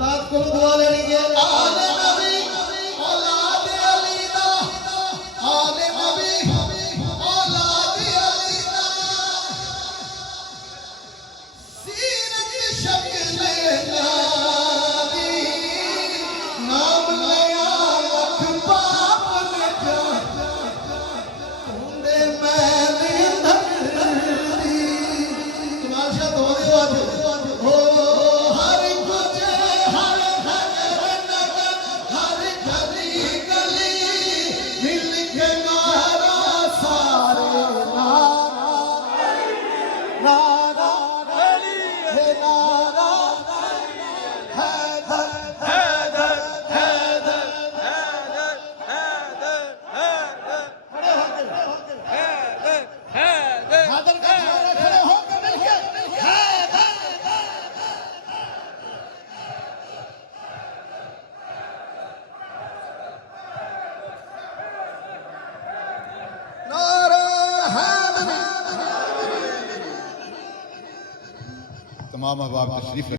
रात को दुआ लेंगे आले नबी औलाद अली दा आले नबी औलाद अली दा सीरत शक्ल नादी नाम लिया लख पाप ने जा ढूंढे मैंने धरती तमाशा दो दियो आज हो हर कुछ हर नगर नगर हर गली गली मिल के नारा सारे नारा हे नारा हैदर हैदर हैदर हैदर का खड़े होकर मिलके हैदर नारा हैदर तमाम अहबाब तशरीफ